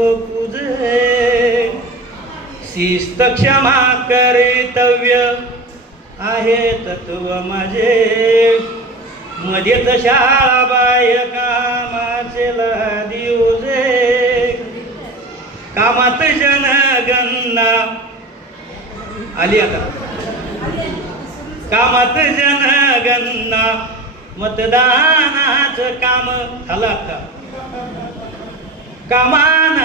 पूजे शिस्त क्षमा कर्तव्य आहे तत्व माझे मध्येच शाळा बाय कामाचे दिवसे कामात जनगणना आली आता कामात जनगणना मतदानाचं काम झालं आता कामान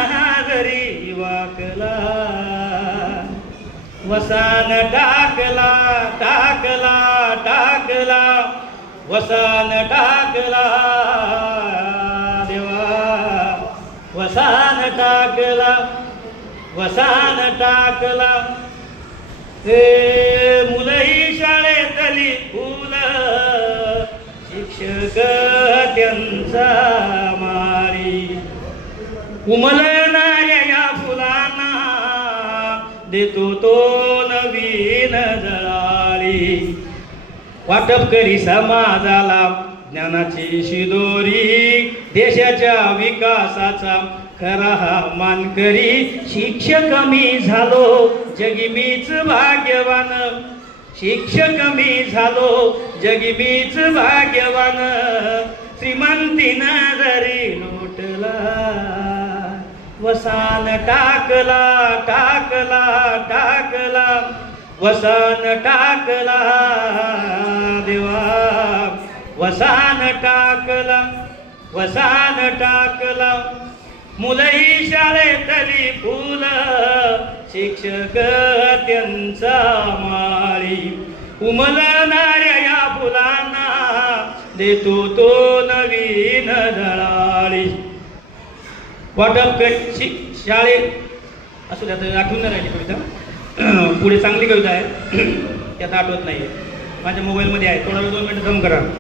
घरी वाकला वसान टाकला टाकला टाकला वसान टाकला देवा वसान टाकला वसान टाकला हे मुलंही शाळेतली फुलं शिक्षक त्यांचा मारी उमलणाऱ्या या फुलांना देतो तो नवीन जळारी वाटप करी समाजाला ज्ञानाची शिदोरी देशाच्या विकासाचा खरा हा मानकरी शिक्षक मी झालो जगी मीच भाग्यवान शिक्षक मी झालो जगी मीच भाग्यवान श्रीमंतीनं जरी लोटला वसान टाकला टाकला टाकला वसान टाकला देवा वसान टाकला वसान टाकला मुलंही शाळेतली फुलं शिक्षक त्यांचा माळी उमलणाऱ्या या फुलांना देतो तो नवीन झळाळी वाटप शाळेत असू द्या आठवून नाही राहिली कविता पुढे चांगली कविता आहे त्यात आठवत नाही माझ्या मोबाईलमध्ये आहे थोडा 2 मिनिटं दम करा